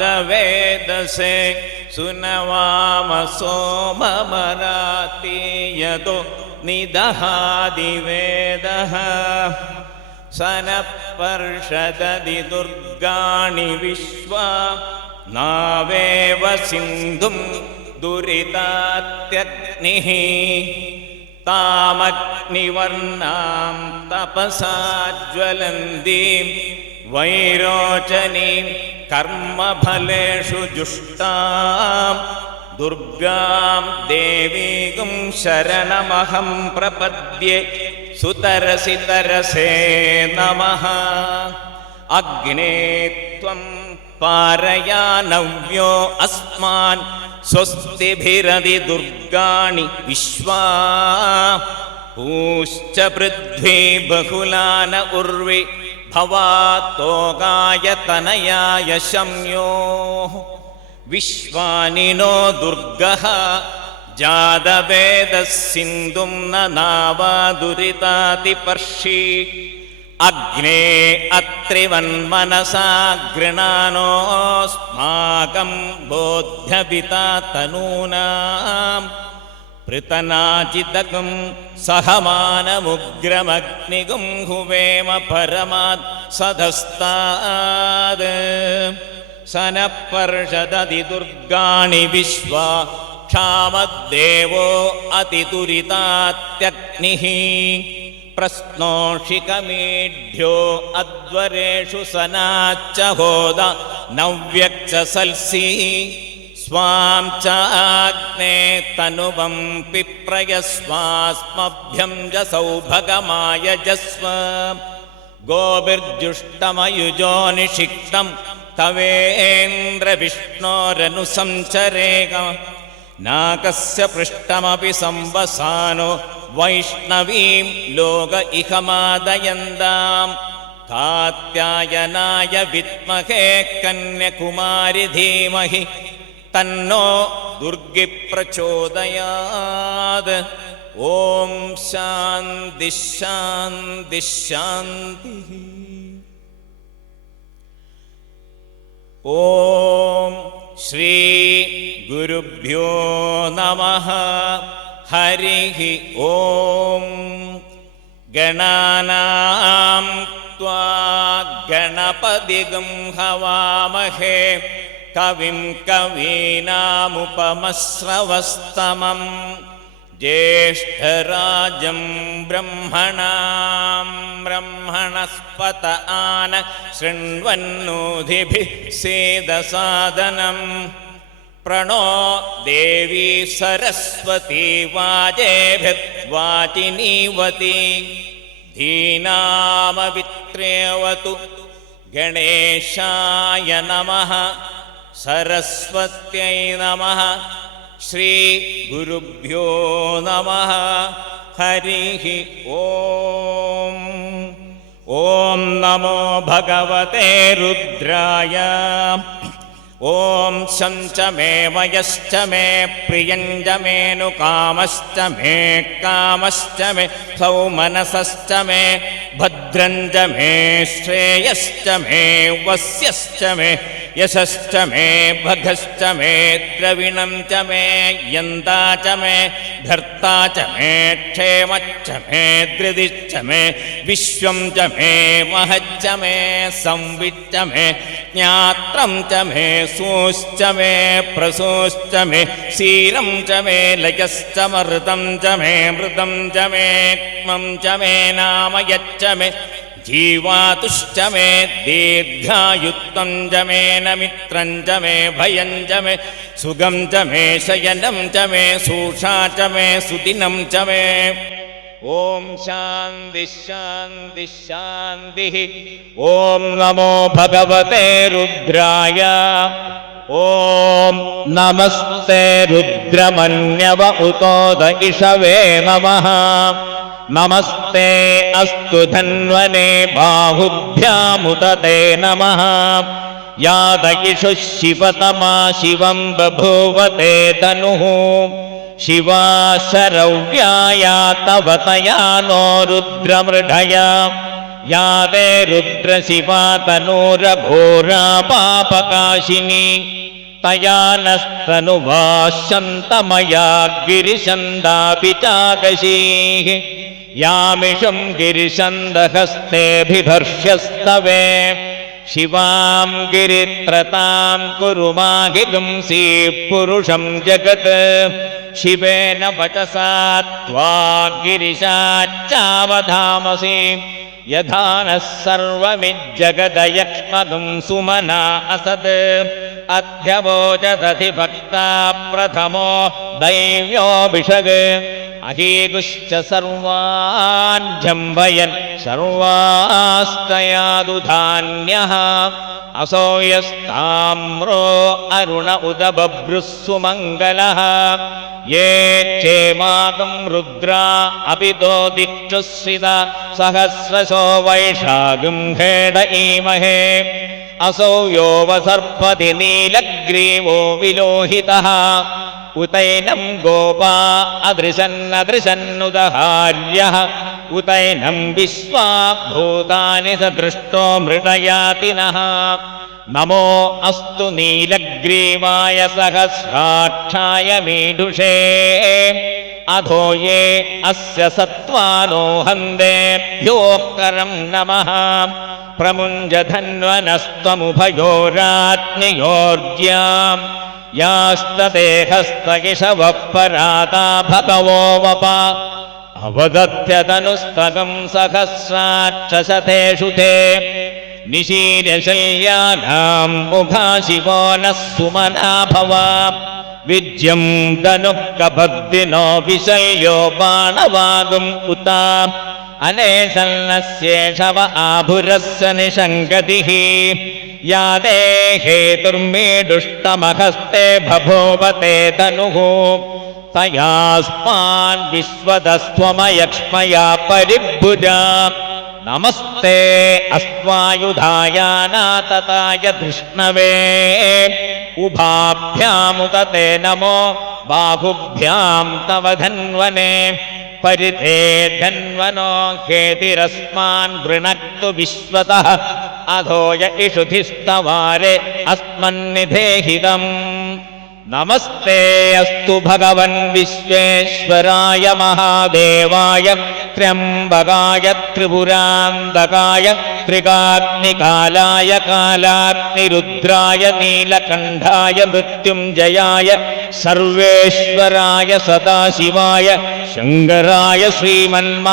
जातवेदसे सुनवाम सोममराति यतो निदहादिवेदः सनपर्षददि दुर्गाणि विश्वा नावेव सिन्धुं दुरितात्यग्निः तामग्निवर्णां तपसा ज्वलन्तीं वैरोचनीं कर्मफलेषु जुष्टां दुर्गां देवीं शरणमहं प्रपद्ये सुतरसि तरसे नमः। अग्ने त्वं पारयानव्यो अस्मान् स्वस्तिभिरदि दुर्गाणि विश्वा पूश्च पृथ्वी बहुलान उर्वि भवातोगाय तनयाय शम्योः विश्वानि नो दुर्गः जातवेदः सिन्धुं न नावादुरितातिपर्षि अग्ने अत्रिवन्मनसा गृणानोऽस्माकं बोध्यपिता तनूनां पृतनाचितकं सहमानमुग्रमग्निगुं हुवेम परमात् सधस्ताद् सनपर्षददि दुर्गाणि विश्वा क्षामद्देवो अतिदुरितात्यग्निः प्रश्नोषिकमीढ्यो अध्वरेषु सनाच्च होद नव्यक्चसल्सि स्वां च आग्ने तनुवं पिप्रयस्वास्मभ्यं च सौभगमायजस्व गोभिर्जुष्टमयुजो निषिक्तं तवेन्द्रविष्णोरनुसंचरेग नाकस्य पृष्ठमपि संवसानो वैष्णवीं लोक इहमादयन्तां कात्यायनाय विद्महे कन्याकुमारि धीमहि तन्नो दुर्गी प्रचोदयात्। ॐ शान्ति शान्ति शान्तिः। ॐ श्री गुरुभ्यो नमः। हरिः ॐ। गणानां त्वा गणपतिगं हवामहे कविं कवीनामुपमश्रवस्तमं ज्येष्ठराजं ब्रह्मणां ब्रह्मणस्पत आन शृण्वन्नोतिभिः सेदसादनं प्रणो देवी सरस्वती वाजेभिर्वाचिनीवती धीनामवित्रेवतु गणेशाय नमः सरस्वत्यै नमः श्री गुरुभ्यो नमः हरिः ॐ। ॐ नमो भगवते रुद्राय। ॐ शञ्च मे वयश्च मे प्रियञ्च मेनुकामश्च मे कामश्च मे सौमनसश्च मे भद्रञ्च मे श्रेयश्च मे वस्यश्च मे यशश्च मे भगश्च मे द्रविणं च मे यन्ता च मे धर्ता च मे क्षेमच्च मे धृतिश्च मे विश्वं च मे महच्च मे संविच्च मे ज्ञात्रं च मे सूश्च मे प्रसूश्च मे क्षीरं च मे लयश्च मृतं च मे मृतं च मे क्मं च मे नामयच्च मे जीवातुश्च मे दीर्घायुत्वं च मे नमित्रं च मे भयं च मे सुगं च मे शयनं च मे सूषा च मे सुदिनं च मे। ॐ शान्ति शान्ति शान्तिः। ॐ नमो भगवते रुद्राय। ॐ नमस्ते रुद्रमन्यव उतोद इषवे नमः। नमस्ते अस्तु धन्वने बाहुभ्यामुदते नमः। यादयिषु शिवतमा शिवं बभूवते तनुः। शिवा शरव्याया तव तया नो रुद्रमृढया या ते रुद्रशिवा तनूरघोरा पापकाशिनी तया नस्तनुभाष्यन्तमया गिरिशन्दापि चाकशीः यामिषं गिरिशन्दहस्तेऽभिधर्ष्यस्तवे शिवां गिरित्रतां कुरु माहिगुंसि पुरुषं जगत् शिवेन वचसा त्वा गिरिशाच्चावधामसि यथा नः सर्वमिज्जगदयक्ष्मगुं सुमना असत् अध्यवोचदधिभक्ता प्रथमो दैव्योऽभिषग् अहीगुश्च सर्वान् जम्भयन् सर्वास्तयादुधान्यः असो यस्ताम्रो अरुण उद बभ्रुः सुमङ्गलः ये चेमाकं रुद्रा अपि तो दिक्षुश्रिता सहस्रशो वैशाखं हेड ईमहे असौ यो वसर्पति नीलग्रीवो विलोहितः उतैनं गोपा अदृशन्नदृशन्नुदहार्यः उतैनं विश्वा भूतानि स दृष्टो मृडयातिनः नमो अस्तु नीलग्रीवाय सहस्राक्षाय मीढुषे अधो ये अस्य सत्त्वानो हन्देभ्योऽक्करं नमः प्रमुञ्जधन्वनस्त्वमुभयोरात्मयोर्ज्याम् यास्तते हस्तकिशवः पराता भगवो वपा अवदत्यतनुस्तकं सहस्राक्षशतेषु ते निशीर्यशय्यानां मुखाशिवो नः सुमना भव विज्यं धनुः कपद्दिनो विशल्यो बाणवागुम् उता अनेशन्नस्येषव आभुरस्य निषङ्गतिः या ते हेतुर्मीडुष्टमहस्ते बभूवते तनुः तयास्मान् विश्वतस्त्वमयक्ष्मया परिभुजा नमस्ते अस्त्वायुधाय नातताय धृष्णवे उभाभ्यामुदते नमो बाहुभ्यां तव धन्वने परिते धन्वनो हेतिरस्मान् गृणक्तु विश्वतः अधोय इषुधिस्तवारे अस्मन्निधेहितम् नमस्ते अस्तु भगवन् विश्वेश्वराय महादेवाय त्र्यम्बकाय त्रिपुरान्तकाय त्रिकाग्निकालाय कालाग्निरुद्राय नीलकण्ठाय मृत्युञ्जयाय सर्वेश्वराय सदाशिवाय शङ्कराय श्रीमन्महादेवाय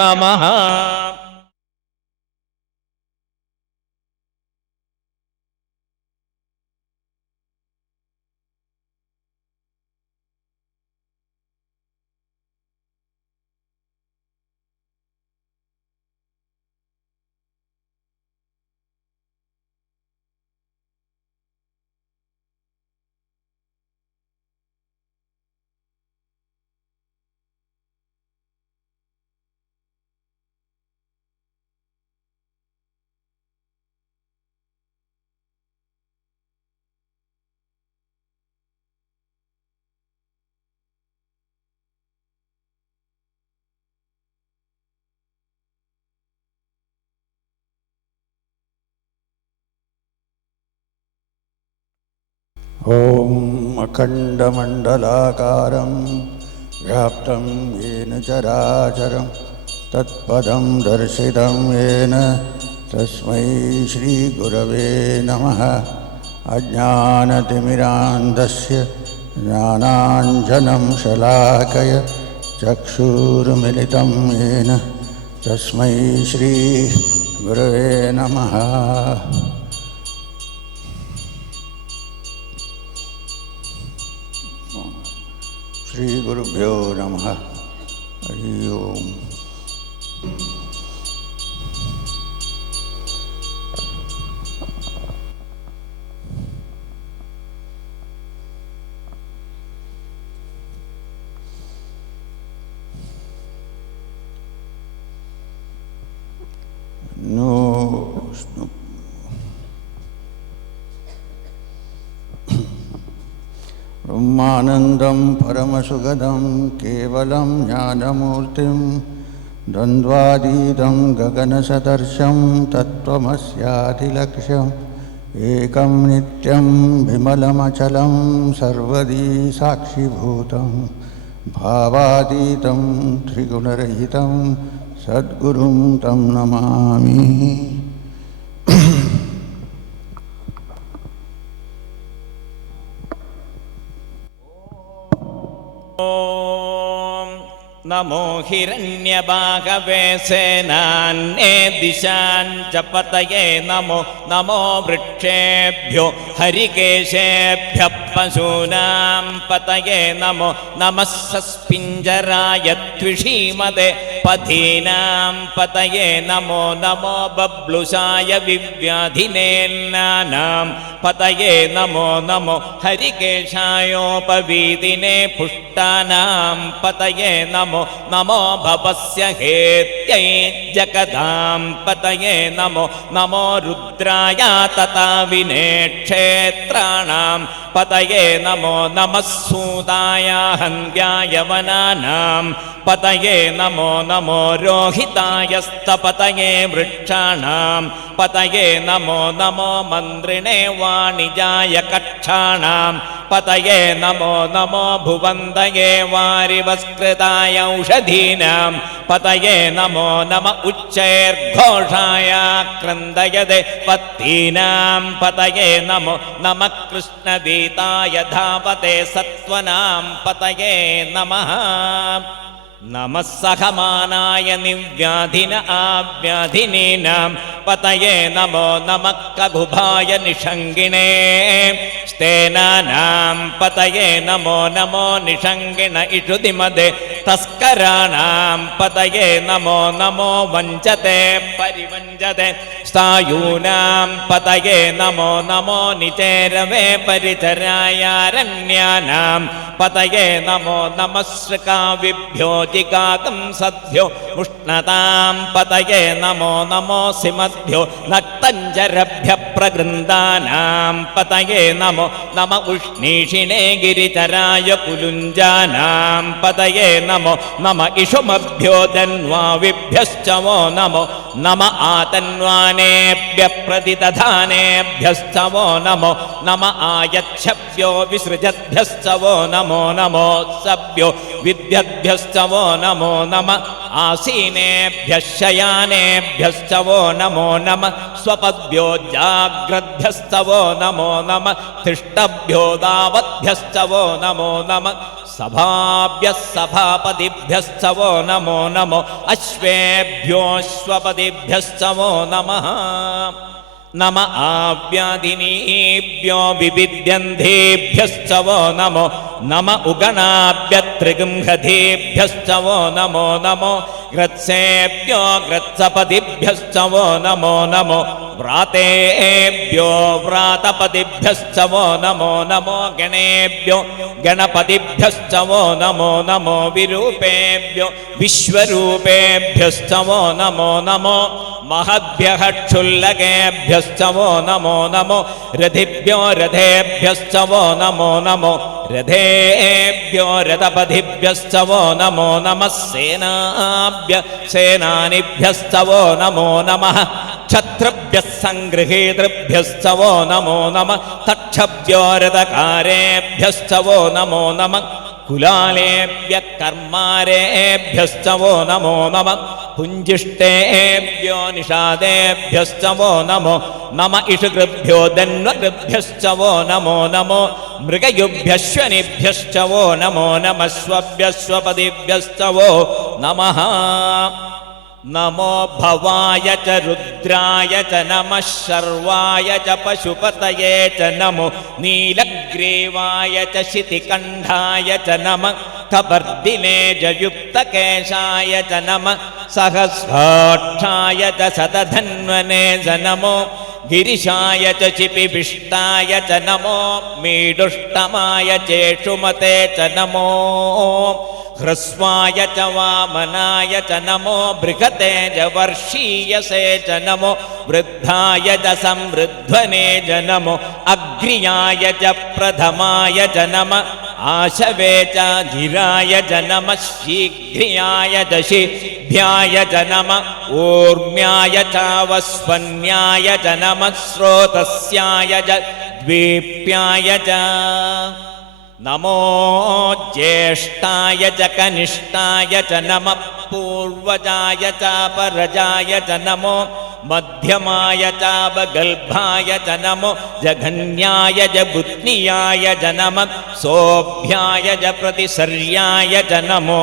नमः। ॐ अखण्डमण्डलाकारं व्याप्तं येन चराचरं तत्पदं दर्शितं येन तस्मै श्रीगुरवे नमः। अज्ञानतिमिरान्धस्य ज्ञानाञ्जनं शलाकय चक्षुरुमिलितं येन तस्मै श्रीगुरवे नमः। श्रीगुरुभ्यो नमः। हरि ओम। ब्रह्मानन्दं परमसुखदं केवलं ज्ञानमूर्तिं द्वन्द्वातीतं गगनसदर्शं तत्त्वमस्याधिलक्ष्यम् एकं नित्यं विमलमचलं सर्वदी साक्षिभूतं भावातीतं त्रिगुणरहितं सद्गुरुं तं नमामि। नमो हिरण्यबाहवे सेनान्ये दिशान् च पतये नमो नमो वृक्षेभ्यो हरिकेशेभ्यः पशूनां पतये नमो नमः सस्पिञ्जराय त्विषीमदे पथीनां पतये नमो नमो बब्लुषाय विव्याधिनेन्नानां पतये नमो नमो हरिकेशायोपवीतिने पुष्टानां पतये नमो नमो भवस्य हेत्यै जगदां पतये नमो नमो रुद्राय तथा विनेक्षेत्राणां पतये नमो नमः सूताय हन्त्याय वनानां पतये नमो नमो रोहितायस्तपतये वृक्षाणां पतये नमो नमो मन्त्रिणे वाणिजाय कक्षाणां पतये नमो नमो भुवन्दये वारिवस्कृताय औषधीनां पतये नमो नम उच्चैर्घोषाय क्रन्दयदे पत्तीनां पतये नमो नमः कृष्णदीताय धावते सत्त्वनां पतये नमः नमः सहमानाय निव्याधिन आव्याधिनीनां पतये नमो नमः कगुभाय निषङ्गिणे स्तेनानां पतये नमो नमो निषङ्गिण इषुधिमदे तस्कराणां पतये नमो नमो वञ्चते परिवञ्चते स्थायूनां पतये नमो नमो निचेरवे परिचरायारण्यानां पतये नमो नमः श्रकाविभ्यो जिगातं सद्भ्यो उष्णतां पतये नमो नमो सिमद्भ्यो नक्तञ्जरभ्यः प्रगृन्दानां पतये नमो नम उष्णीषिणे गिरिचराय कुलुञ्जानां पतये नमो नम इषुमभ्यो धन्वाविभ्यश्च वो नमो नम आतन्वानेभ्यः प्रतिदधानेभ्यश्च वो नमो नम आयच्छभ्यो विसृजद्भ्यश्च वो नमो नमो सभ्यो विद्यद्भ्यश्च वो नमो नम आसीनेभ्यः शयानेभ्यश्च वो नमो नम स्वपद्भ्यो जाग्रद्भ्यश्च वो नमो नम तिष्ठभ्यो दावद्भ्यश्च वो नमो नम सभाभ्यः सभापतिभ्यश्च वो नमो नमो अश्वेभ्योऽश्वपतिभ्यश्च वो नमः नम आव्याधिनीभ्यो विविद्यन्धेभ्यश्च वो नमो नम उगणाभ्यत्रिगुंहधेभ्यश्च वो नमो नमो ग्रत्सेभ्यो ग्रत्सपतिभ्यश्च वो नमो नमो व्रातेभ्यो व्रातपतिभ्यश्च वो नमो नमो गणेभ्यो गणपतिभ्यश्च वो नमो नमो विरूपेभ्यो विश्वरूपेभ्यश्च वो नमो नमो महद्भ्यः क्षुल्लकेभ्यश्च वो नमो नमो रथिभ्यो रथेभ्यश्च वो नमो नमो रथेभ्यो रथपतिभ्यश्च वो नमो नमः सेनाभ्य सेनानिभ्यश्च वो नमो नमः क्षत्रिभ्यः सङ्गृहीतृभ्यश्च वो नमो नमः तक्षभ्यो रथकारेभ्यश्च वो नमो नमः कुलालेभ्यः कर्मारेभ्यश्च वो नमो नमः पुञ्जिष्टेभ्यो निषादेभ्यश्च वो नमो नम इषुकृभ्यो धन्वकृभ्यश्च वो नमो नमो मृगयुभ्यश्वनिभ्यश्च वो नमो नमः स्वभ्यश्वपदिभ्यश्च वो नमः नमो भवाय च रुद्राय च नमः शर्वाय च पशुपतये च नमो नीलग्रीवाय च शितिकण्ठाय च नमः कपर्दिने जयुक्तकेशाय च नमः सहस्राक्षाय च शतधन्वने च नमो गिरिशाय च चिपिविष्टाय च नमो मीडुष्टमाय चेषुमते च नमो ह्रस्वाय च वामनाय च नमो बृहते च वर्षीयसे च नमो वृद्धाय च संवृध्वने च नमो अग्र्याय च प्रथमाय च नमः ആശവേ ച ധിരായ ച നമഃ ശീഘ്രിയായ ച ശിഭ്യായ ച നമഃ ഊർമ്യായ ചാവസ്വന്യായ ച നമഃ സ്രോതസ്യായ ച ദ്വീപ്യായ ച നമോ ജ്യേഷ്ഠായ ച കനിഷ്ഠായ ച നമഃ പൂർവജായ ചാപരജായ ച നമോ മധ്യമായ ചാപഗൽഭായ ച നമോ ജഘന്യായ ച ബുദ്നിയായ ച നമഃ സോഭ്യായ ച പ്രതിസര്യായ ച നമോ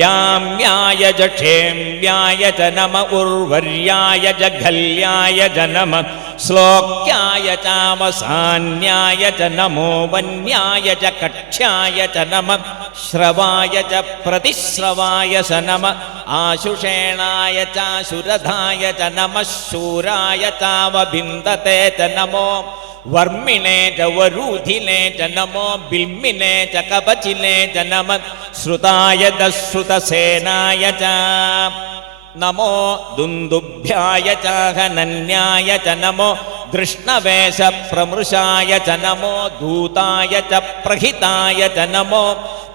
യാമ്യായ ച ക്ഷേമ്യായ ച നമഃ ഉർവർയായ ച ഖല്യായ ച നമഃ ശ്ലോക്യായ ചാവസാന്യായ ച നമോ വന്യായ ച കക്ഷ്യായ ച നമഃ ശ്രവായ ച പ്രതിശ്രവായ ച നമഃ ആശുഷേണായ ചാശുരധായ ച നമഃ ശൂരായ ചാവഭിന്ദത്തെ ച നമോ വർമ്മിണേ ച വരൂധിനേ ച നമോ ബിൽമിനേ ച കവചിനേ ച നമഃ ശ്രുതായ ച ശ്രുതസേനായ ച നമോ ദുന്ദുഭ്യായ ച ഹനന്യായ ച നമോ കൃഷ്ണവേഷ പ്രമൃശായ ച നമോ ദൂതായ ച പ്രഹിതായ ച നമോ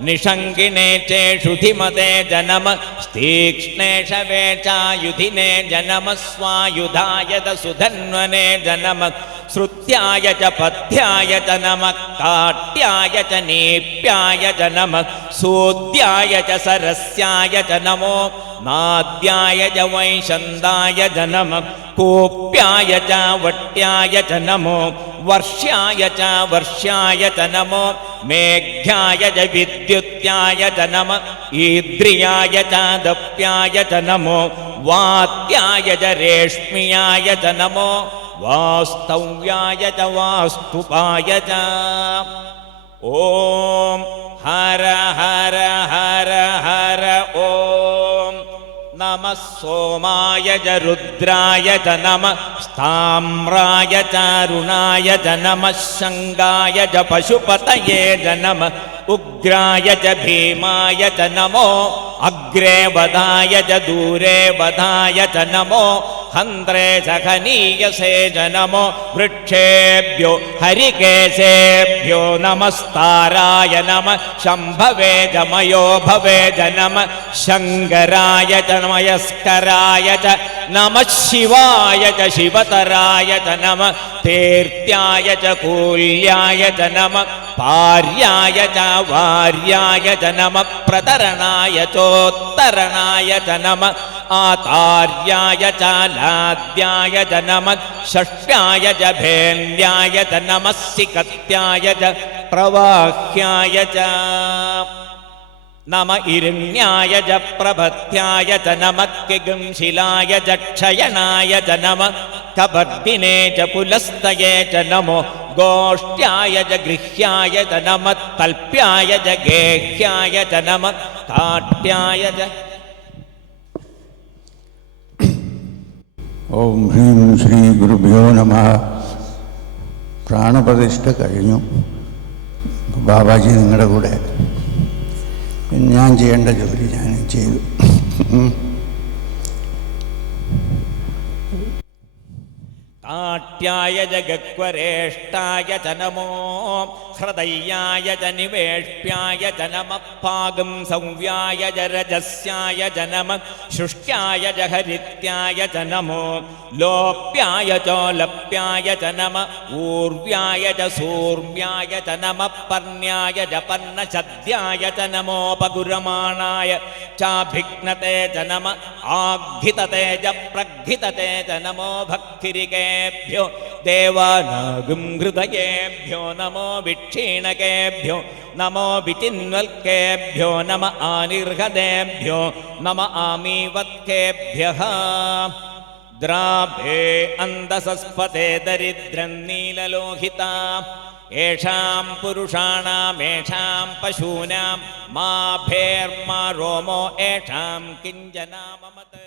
നിഷംഗിണേ ചേഷുധിമതേ ച നമഃ തീക്ഷ്ണേഷവേഷായുധിനേ ച നമഃ സ്വായുധായ ച സുധന്വനേ ച നമഃ ശ്രുത്യായ ച പദ്ധ്യായ ച നമഃ കാട്ട്യായ ച നീപ്യായ ച നമഃ സൂദ്യായ ച സരസ്യായ ച നമോ നാദ്യായ ച വൈശന്തായ ച നമഃ കൂപ്യായ ച വട്ട്യായ ച നമോ വർഷ്യായ ച വർഷ്യായ ച നമോ മേഘ്യായ ച വിദ്യുത്യായ ച നമഃ ഈദ്രിയായ ച ദപ്യായ ച നമോ വാത്യായ ച രേഷ്മ്യായ ച നമോ വാസ്തവ്യായ ച വാസ്തുപായ ച ഓം ഹര ഹര ഹര ഹര ഓം നമഃ സോമായ ച രുദ്രായ ച നമഃ സ്ഥാമ്രായ ചാരുണായ ച നമഃ ശങ്കായ ച പശുപതയേ ച നമഃ ഉഗ്രായ ച ഭീമായ ച നമോ അഗ്രേ വധായ ച ദൂരേ വധായ ച നമോ ഹന്ത്രേ സഖനീയസേ ച നമോ വൃക്ഷേഭ്യോ ഹരികേശേഭ്യോ നമസ്താരായ നമഃ ശംഭവേ ച മയോ ഭവേ ച നമഃ ശങ്കരായ ച നമയസ്കരായ ച നമഃ ശിവായ ച ശിവതരായ ച നമഃ തീർത്യായ ച കൂല്യായ ച നമഃ പാര്യായ ച വാര്യായ ച നമഃ പ്രതരണായ ചോത്തരണായ ച നമഃ ആതാര്യായ ച ലാദ്യായ ച നമഃ ഷഷ്ട്യായ ച ഭേന്ദ്യായ ച നമഃ സികത്യായ ച പ്രവാഹ്യായ ച നമ ഇരണ്യായ ച പ്രഭത്യായ ച നമഃ കിഗംശിലായ ച ക്ഷയണായ ച നമഃ കബർദിനേ ച പുലസ്തയേ ച നമോ ഗോഷ്ട്യായ ച ഗൃഹ്യായ ച നമഃ തൽപ്യായ ച ഗേഹ്യായ ച നമഃ കാട്ട്യായ ച. ഓം ഹ്രീം ശ്രീ ഗുരുഭ്യോ നമഃ. പ്രാണപ്രതിഷ്ഠ കഴിഞ്ഞു. ബാബാജി നിങ്ങളുടെ കൂടെ ഞാൻ ചെയ്യേണ്ട ജോലി ഞാൻ ചെയ്തു. കാട്ട്യായ ച ഗക്വരേഷ്ഠായ ച നമോ ഹൃദയായ ച നിവേഷ്പ്യായ ച നമഃ പാകം സൗവ്യായ ച രജസ്യായ ച നമഃ ശുഷ്ട്യായ ച ഹരിത്യായ ച നമോ ലോപ്യായ ചോലപ്യായ ച നമഃ ഊർവ്യായ ച സൂർമ്യായ ച നമഃ പർണ്യായ ച പർണശദ്യായ ച നമോപഗുരമാണായ ചാഭിഘ്നതേ ച നമഃ ആഘിതതേ ച പ്രഘിതതേ ച നമോ ഭക്തിരികേഭ്യോ ദേവാനാഗം ഹൃദയേഭ്യോ നമോ വിക്ഷീണകേഭ്യോ നമോ വിചിന്വൽക്കേഭ്യോ നമ ആനിർഹദേഭ്യോ നമ ആമീവത്കേഭ്യഃ ദ്രാഭേ അന്തസസ്ഫതേ ദരിദ്രം നീലലോഹിത യേഷാം പുരുഷാണാമേഷാം പശൂനാം മാ ഭേർമാ രോമോ യേഷാം കിഞ്ചനാമമത്.